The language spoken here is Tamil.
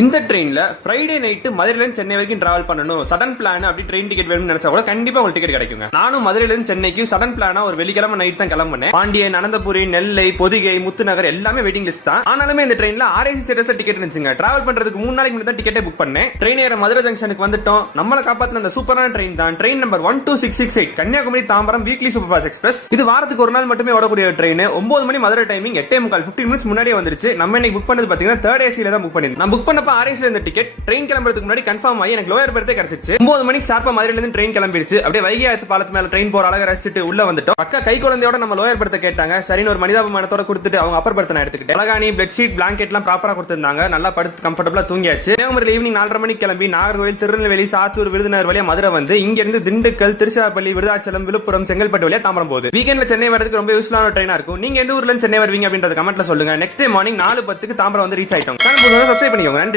இந்த ட்ரெயின்ல ஃப்ரைடே நைட் மதுரையில இருந்து சென்னை வரைக்கும் டிராவல் பண்ணணும், சடன் பிளான் அப்படி ட்ரெயின் டிக்கெட் வேணும்னு நினைச்சா கூட கண்டிப்பா உங்களுக்கு டிக்கெட் கிடைக்குங்க. நானும் மதுரையில இருந்து சென்னைக்கு சடன் பிளானா ஒரு வெள்ளிக்கிழமை நைட் தான் கிளம்புனேன். பாண்டியன், அனந்தபுரி, நெல்லை, பொதிகை, முத்துநகர் எல்லாமே வெயிட்டிங் லிஸ்ட் தான். ஆனாலுமே இந்த ட்ரெயின்ல RAC ஸ்டேட்டஸ்ல டிக்கெட் இருந்துச்சுங்க. டிராவல் பண்றதுக்கு 3 நாளைக்கு முன்னாடி தான் டிக்கெட்டே புக் பண்ணேன். ட்ரெயின் ஏற மதுரை ஜங்ஷனுக்கு வந்துட்டோம். நம்மள காப்பாத்தின அந்த சூப்பரான ட்ரெயின் தான் train number 12668 Kanyakumari Tambaram weekly super fast express. இது வாரத்துக்கு ஒரு நாள் மட்டுமே ஓடக்கூடிய ட்ரெயின். 9 மணி மதுரை டைமிங், 8:45 15 மினிட்ஸ் முன்னாடியே வந்துருச்சு. நம்ம இன்னைக்கு புக் பண்ணது பாத்தீங்கன்னா 3rd AC ல தான் புக் பண்ணிருந்தேன். நான் புக் பண்ணப்ப RAC ல இந்த டிக்கெட் ட்ரெயின் கிளம்புறதுக்கு முன்னாடி கன்ஃபார்ம் ஆகி எனக்கு லோயர் பெர்த்தே கிடைச்சிருச்சு. 9 மணிக்கு ஷார்ப்பா மதுரையில இருந்து ட்ரெயின் கிளம்பிடுச்சு. அப்படியே வைகை ஆத்து பாலத்து மேல ட்ரெயின் போற அழகா ரசிச்சுட்டு உள்ள வந்துட்டோம். பக்கா கை குழந்தையோட நம்ம லோயர் பெர்த்தை கேட்டாங்க. சரின்னு ஒரு மனிதாபிமானத்தோட கொடுத்துட்டு அவங்க அப்பர் பெர்த்தை நான் எடுத்துக்கிட்டேன். அழகானி பெட்ஷீட் பிளாங்கெட் எல்லாம் ப்ராப்பரா கொடுத்திருந்தாங்க. நல்லா படுத்து கம்ஃபர்டபுளா தூங்கியாச்சு. கன்னியாகுமரியில் ஈவினிங் 4:30 மணிக்கு கிளம்பி நாகர்கோவில், திருநெல்வேலி, சாத்தூர், விருதுநகர் வழியா மதுரை வந்து இங்க இருந்து திண்டுக்கல், திருச்சிராப்பள்ளி, விருதாச்சலம், விழுப்புரம், செங்கல்பட்டு வழியா தாம்பரம் போகுது. வீக்கெண்ட்ல சென்னை வரதுக்கு ரொம்ப யூஸ்ஃபுல்லான ட்ரெயினா இருக்கும். நீங்க எந்த ஊர்ல இருந்து சென்னை வருவீங்க அப்படின்றத கமெண்ட்ல சொல்லுங்க. நெக்ஸ்ட் டே மார்னிங் 4:10 தாம்பரம் வந்து ரீச் ஆயிட்டோம். சப்ஸ்கிரைப் பண்ணிக்கோங்க. நன்றி.